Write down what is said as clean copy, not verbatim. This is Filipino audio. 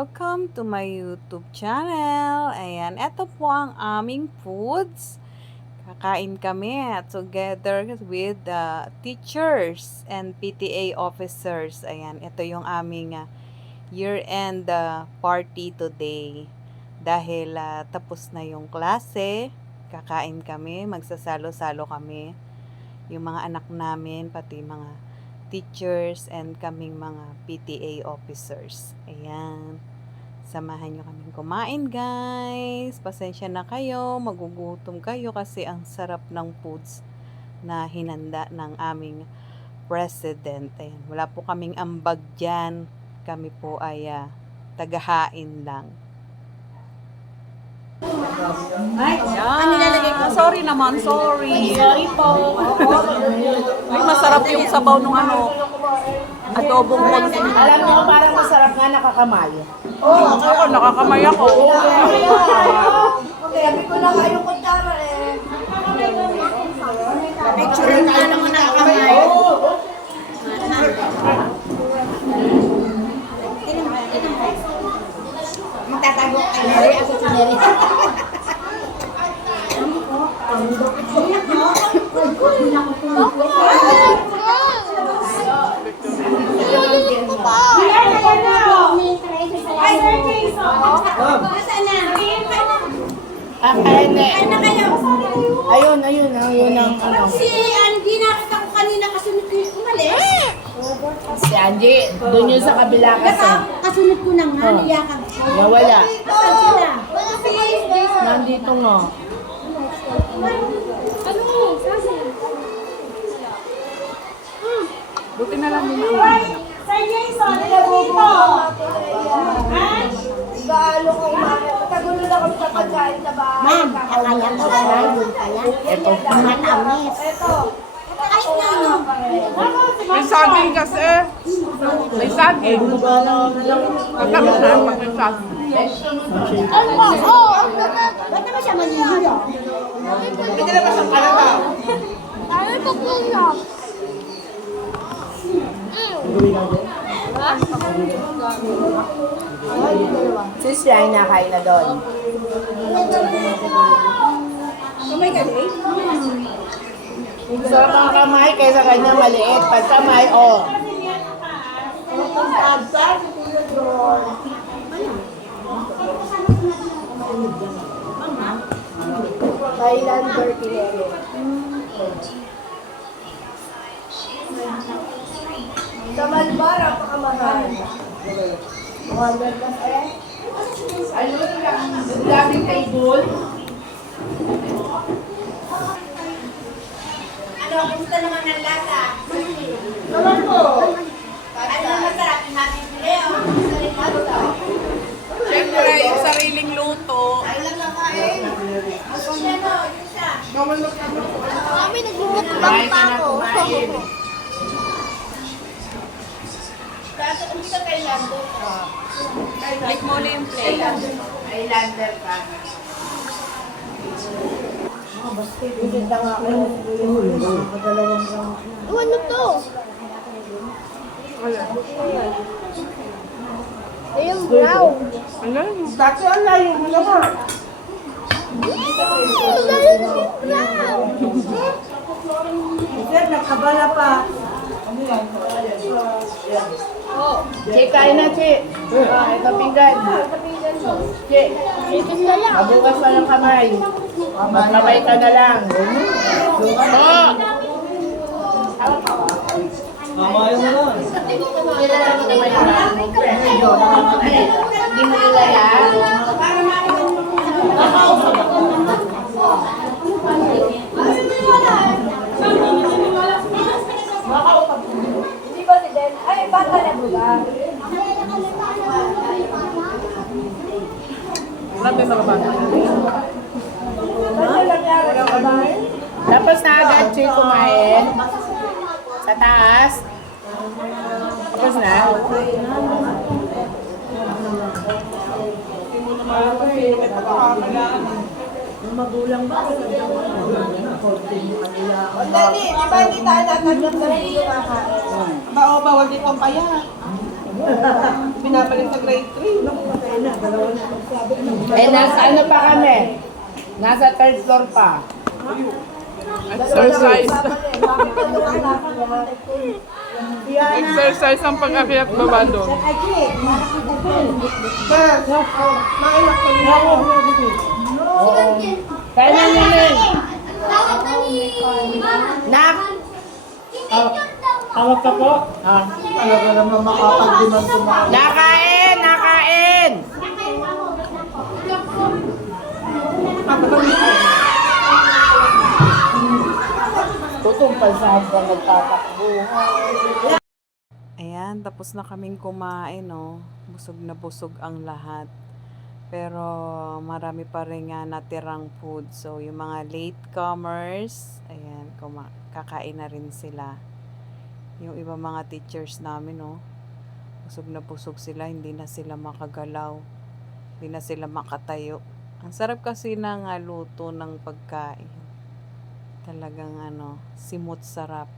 welcome to my YouTube channel. Ayan, eto po ang aming foods. Kakain kami together with the teachers and PTA officers. Ayan, ito yung aming year-end party today. Dahil tapos na yung klase, kakain kami, magsasalo-salo kami. Yung mga anak namin, pati mga teachers and kaming mga PTA officers. Ayan. Samahan nyo kaming kumain, guys. Pasensya na kayo. Magugutom kayo kasi ang sarap ng foods na hinanda ng aming president. Ayan. Wala po kaming ambag dyan. Kami po ay tagahain lang. Ay, sorry naman, sorry. Sorry po. Ay, masarap yung sabaw nung adobong konti. Alam niyo, parang masarap nga nakakamay. Ako, nakakamay ako. Okay, sabi ko lang kayong kutsara eh. Picture na naman nakakamay. Magtatago kayo. Ako sineri. Ayun ang ano. Si Andy, nakita ko kanina kasunod ko yung umalis. Si Angie, doon yun sa kabila kasi. Kasunod ko na nga, niyakan ko. Nawala. Saan sila? Wala si Nandito nga. Buti na lang din Sir Jason, dito. Gaalo ko umaga. Patagulo na kami sa pagkain sa bahay. Ma'am, akala ko ba yun pala? Ito. Matamis. Ito. Ay, no. may saging kasi. May saging. Katamis na pag may saging. Ano ba? Oo, ang ganda. Ba't naman siya manihilo? Hindi naman sa kalaba. Ay, kukuya. Si siya ay nakain na doon. Sarap ang kamay kaysa kanya maliit. Pag kamay, oh. Highlander Pinero. Sa Malbar, pakamahal. 100 plus eh. Ano yung daming table? Ano, kumusta naman ang lasa? Naman po. Ano masarap yung natin video? Siyempre, yung sariling luto. Ay lang lang kain. Ano, yun siya. Kami nagbumukbang pa ako. Kaso kung kita kay Lando. Click mo na yung plate. Islander ka. Ano to? Ayun, brown. Ano? Dati ang layo mo naman. Ang galing yung brown. Nakabala pa. Che, kain na, Che. Ito pinggan. Che, Ito lang. mabukas pa ng kamay. Magkamay ka na lang. Oh! Mamayo mo nun. Kilala mo naman yung hindi mo kilala. Hindi ba si Den? Ay, bata na ba? Grabe mga bata. Ano nangyari sa bahay? Tapos na agad, Che, kumain. Sa taas. Tapos na. Magulang ba? Dali, di ba hindi tayo natanggap na hindi kumakain? Bawal ditong paya. Pinabalik sa grade 3. Eh, nasa ano pa kami? Nasa third floor pa. Exercise. Exercise ang pag-akyat baba doon. Kaya na namin. Nak! Tawag ka po. Talaga naman makapagdiman tumakas. Nakain! Nakain! Tutong pa sa nagtatakbo. Ayan, tapos na kaming kumain, no. Busog na busog ang lahat. Pero marami pa rin nga natirang food. So, yung mga latecomers, ayan, kakain na rin sila. Yung iba mga teachers namin, no. Busog na busog sila, hindi na sila makagalaw. Hindi na sila makatayo. Ang sarap kasi ng luto ng pagkain. Talagang simut sarap.